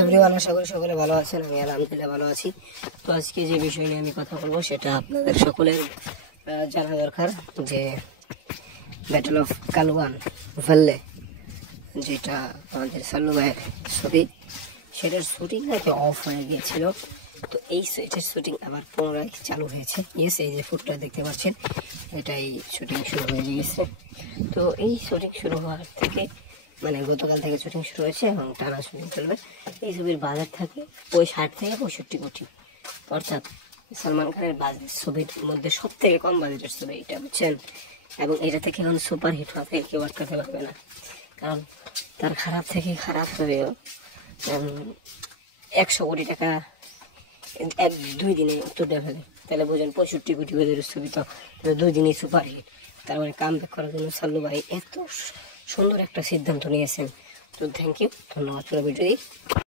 Everyone, আশা করি সকলে ভালো আছেন। আমি আলহামদুলিল্লাহ ভালো আছি। তো আজকে যে বিষয় নিয়ে আমি কথা বলবো সেটা আপনাদের সকলের জানা দরকার, যে ব্যাটল অফ কালওয়ান ভ্যালে, যেটা আমাদের সাল্লু ভাইয়ের ছবি, সেটার শুটিং নাকি অফ হয়ে গিয়েছিল। তো এটার শুটিং আবার পুনরায় চালু হয়েছে। ইয়েস, এই যে ফুটটা দেখতে পাচ্ছেন, এটাই শুটিং শুরু হয়ে গিয়েছে। তো এই শুটিং শুরু হওয়ার থেকে গতকাল থেকে শুটিং শুরু হয়েছে এবং টানা শুটিং চলবে। এই ছবির বাজেট থাকে ওই 60 থেকে 65 কোটি, অর্থাৎ সালমান খানের বাজেট ছবির মধ্যে সব থেকে কম বাজেটের ছবি এটা, বুঝছেন। এবং এটা থেকে এখন সুপার হিট হওয়া থেকে কেউ আটকাতে পারবে না, কারণ তার খারাপ থেকে খারাপ ছবিও 100 কোটি টাকা 1-2 দিনে তুলে ফেলে। তাহলে বোঝেন 65 কোটি বাজেটের ছবি তো 2 দিনই সুপার হিট। তার মানে কাম ব্যাক করার জন্য সাল্লু ভাই এত সুন্দর একটা সিদ্ধান্ত নিয়েছেন। তো থ্যাংক ইউ, ধন্যবাদ পুরো ভিডিও।